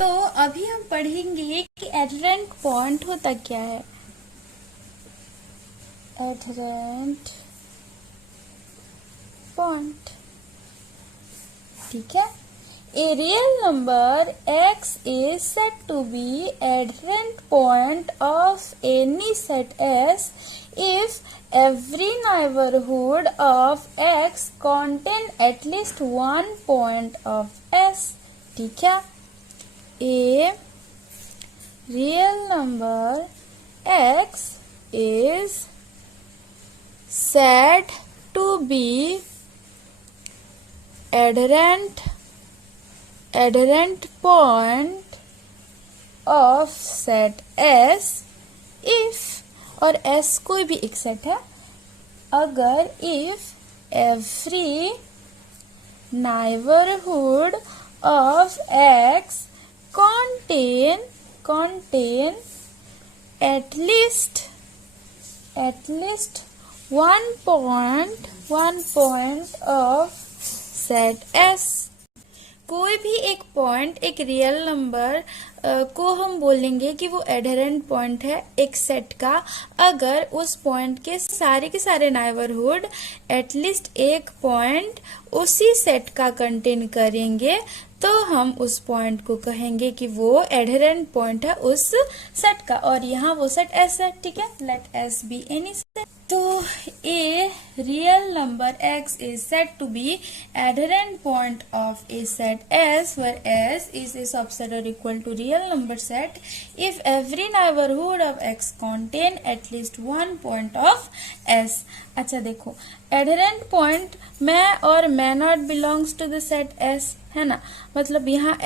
तो अभी हम पढ़ेंगे कि एडरेंट पॉइंट होता क्या है। एडरेंट पॉइंट, ठीक है। A real number x is said to be adherent point of any set S if every neighborhood of x contain at least one point of S, ठीक है। A real number x is said to be adherent point of set S if, और S कोई भी एक set है, अगर if every neighborhood of X contain at least one point of set S। कोई भी एक पॉइंट, एक रियल नंबर को हम बोलेंगे कि वो एडहेरेंट पॉइंट है एक सेट का, अगर उस पॉइंट के सारे नाइबरहुड एटलीस्ट एक पॉइंट उसी सेट का कंटेन करेंगे, तो हम उस पॉइंट को कहेंगे कि वो एडहेरेंट पॉइंट है उस सेट का। और यहाँ वो सेट एस है, ठीक है। Let S be any set. तो a real number x is said to be adherent point of a set S where S is a subset or equal to real number set if every neighborhood of x contain at least one point of S। अच्छा देखो, adherent point may or may not belongs to the set S है ना, मतलब यहाँ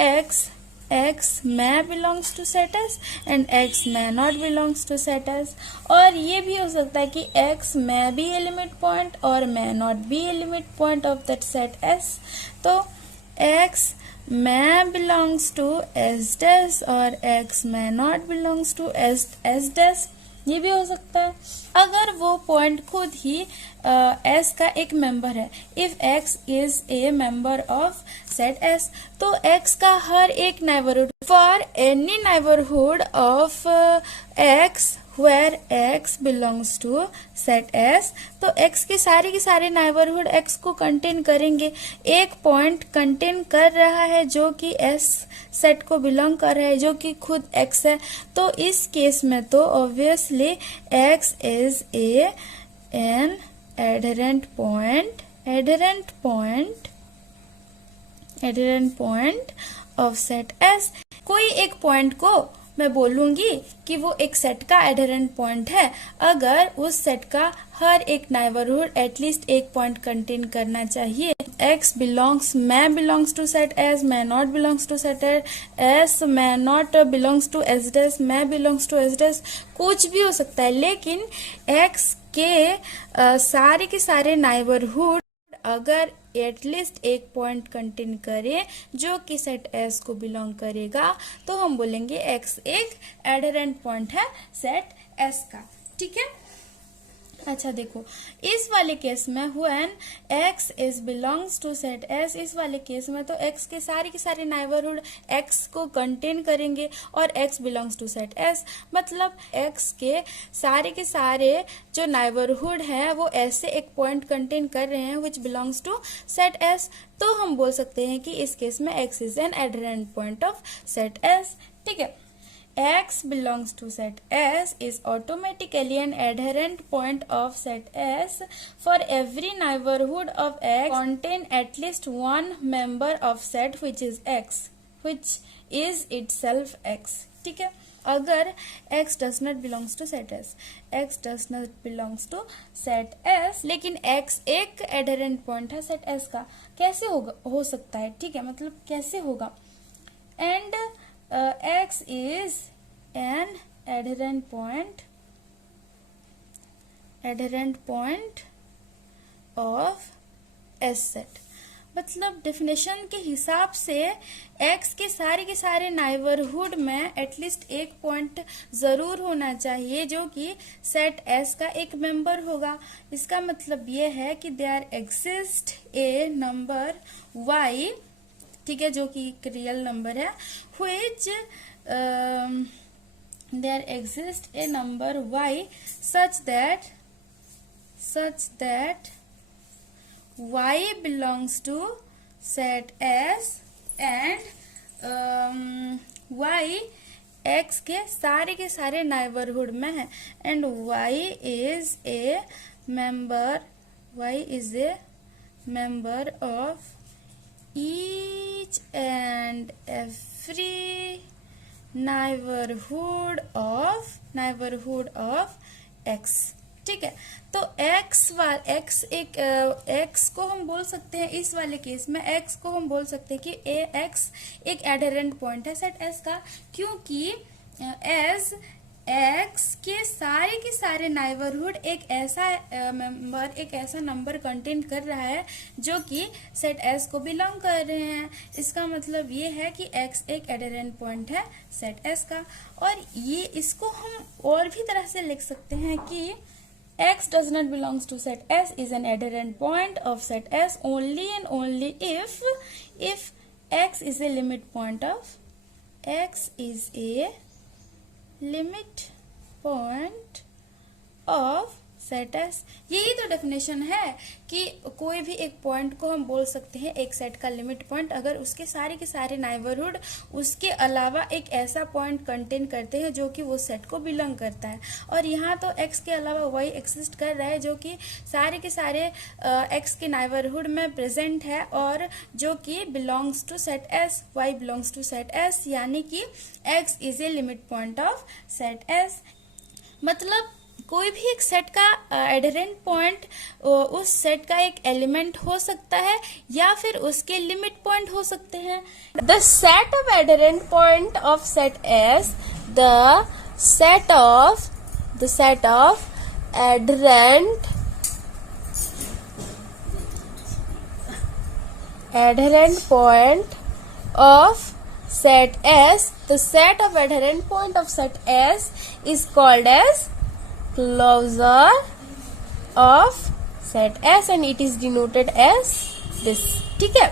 x may belongs to set S and x may not belongs to set S। और ये भी हो सकता है कि x may be a limit point और may not be a limit point of that set S। तो x may belongs to S dash और x may not belongs to S dash, ये भी हो सकता है। अगर वो पॉइंट खुद ही S का एक मेंबर है, if x is A member of set S, तो x का हर एक neighbourhood, for any neighbourhood of x where x belongs to set S, तो x के सारे नाइबरहुड x को कंटेन करेंगे। एक पॉइंट कंटेन कर रहा है जो कि S सेट को बिलोंग कर रहा है, जो कि खुद x है, तो इस केस में तो obviously x is an adherent point of set S। कोई एक पॉइंट को मैं बोलूंगी कि वो एक सेट का एडहेरेंट पॉइंट है अगर उस सेट का हर एक नाइबरहुड एटलीस्ट एक पॉइंट कंटेन करना चाहिए। x may belongs to set S, may not belongs to set S, may not belongs to S dash, may belongs to S dash, कुछ भी हो सकता है, लेकिन x के सारे नाइबरहुड अगर एटलीस्ट एक पॉइंट कंटेन करे जो कि सेट S को बिलोंग करेगा, तो हम बोलेंगे x एक एडहेरेंट पॉइंट है सेट S का, ठीक है। अच्छा देखो, इस वाले केस में when x is belongs to set S, इस वाले केस में तो x के सारे नाइबरहुड x को कंटेन करेंगे और x belongs to set S, मतलब x के सारे जो नाइबरहुड है वो S से एक पॉइंट कंटेन कर रहे हैं which belongs to set S, तो हम बोल सकते हैं कि इस केस में x is an adherent point of set S, ठीक है। x belongs to set S is automatically an adherent point of set S for every neighborhood of x contain at least one member of set which is itself x, ठीक है। अगर x does not belongs to set S, लेकिन x एक adherent point है set S का, कैसे हो सकता है, ठीक है, मतलब कैसे होगा। And x is an adherent point of S set, मतलब डेफिनेशन के हिसाब से x के सारे नाइबरहुड में एटलीस्ट एक पॉइंट जरूर होना चाहिए जो कि सेट S का एक मेंबर होगा। इसका मतलब ये है कि there exist a number y ठीक है, जो कि एक रियल नंबर है, which there exists a number y such that y belongs to set S and y x के सारे नाइबरहुड में है, and y is a member of each and every neighborhood of x। ठीक है, तो x को हम बोल सकते हैं, इस वाले केस में x को हम बोल सकते हैं कि x एक एडहेरेंट पॉइंट है सेट S का, क्योंकि एज x के सारे नाइबरहुड एक ऐसा नंबर कंटेन कर रहा है जो कि सेट S को बिलोंग कर रहे हैं। इसका मतलब ये है कि x एक एडहेरेंट पॉइंट है सेट S का। और ये इसको हम और भी तरह से लिख सकते हैं कि x does not belongs to set S is an adherent point of set S only and only if x is a limit point of set S। यही तो डेफिनेशन है कि कोई भी एक पॉइंट को हम बोल सकते हैं एक सेट का लिमिट पॉइंट अगर उसके सारे नाइबरहुड उसके अलावा एक ऐसा पॉइंट कंटेन करते हैं जो कि वो सेट को बिलोंग करता है। और यहाँ तो x के अलावा y एक्सिस्ट कर रहा है जो कि सारे x के नाइबरहुड में प्रेजेंट है और जो कि belongs to set S, y belongs to set S, यानी कि x is a limit point of set S। मतलब कोई भी एक सेट का एडहेरेंट पॉइंट उस सेट का एक एलिमेंट हो सकता है या फिर उसके लिमिट पॉइंट हो सकते हैं। The set of adherent point of set S, the set of adherent point of set S, the set of adherent point of set S is called as closure of set S and it is denoted as this। ठीक है,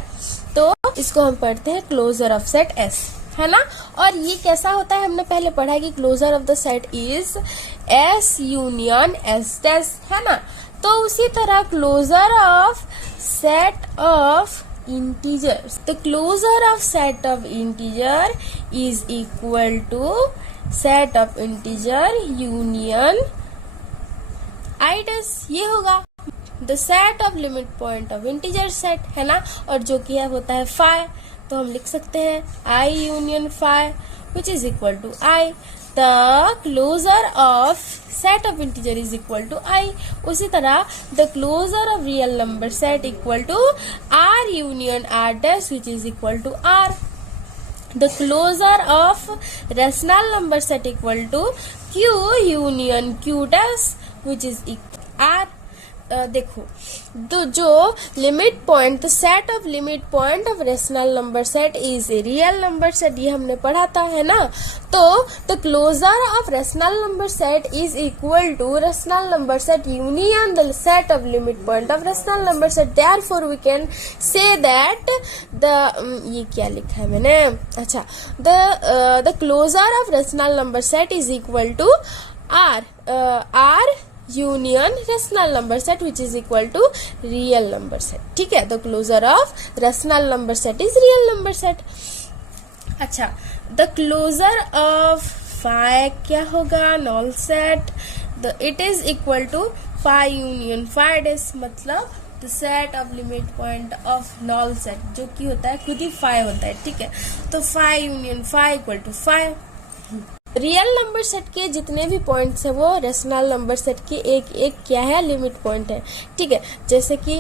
तो इसको हम पढ़ते हैं closure of set S, है ना। और ये कैसा होता है, हमने पहले पढ़ा है कि closure of the set is S union S dash, है ना। तो उसी तरह closure of set of integers, the closure of set of integer is equal to set of integer union I dash, ये होगा the set of limit point of integer set, है ना। और जो कि होता है phi, तो हम लिख सकते हैं I union phi which is equal to I। the closure of set of integer is equal to I। उसी तरह the closure of real number set equal to R union R dash which is equal to R। the closure of rational number set equal to Q union Q dash which is equal to R। देखो तो जो limit point, तो set of limit point of rational number set is a real number set, ये हमने पढ़ा था, है ना। तो the closure of rational number set is equal to rational number set union the set of limit point of rational number set. Therefore we can say that the, ये क्या लिखा है मैंने, अच्छा, the closure of rational number set is equal to are union rational number set which is equal to real number set. ठीक है, the closure of rational number set is real number set. अच्छा, the closure of phi क्या होगा, null set, it is equal to phi union phi dash, मतलब the set of limit point of null set जो कि होता है खुद ही phi होता है। ठीक है, तो phi union phi equal to phi. Real number set के जितने भी पॉइंट्स है वो रेशनल नंबर सेट के एक क्या है, लिमिट पॉइंट है। ठीक है, जैसे कि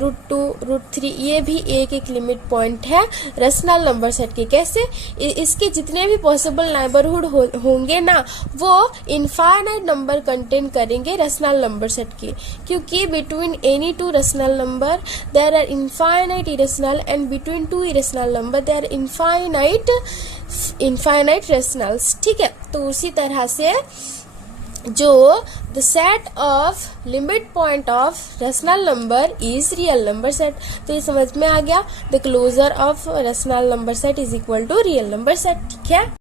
√2 √3 ये भी एक लिमिट पॉइंट है रेशनल नंबर सेट के। कैसे, इसके जितने भी पॉसिबल नाइबरहुड होंगे ना वो इनफाइनाइट नंबर कंटेन करेंगे रेशनल नंबर सेट के, क्योंकि between any two rational number there are infinite irrational and between two irrational number there are infinite rationals. ठीक है, तो उसी तरह से जो the set of limit point of rational number is real number set. तो ये समझ में आ गया, the closure of rational number set is equal to real number set. ठीक है।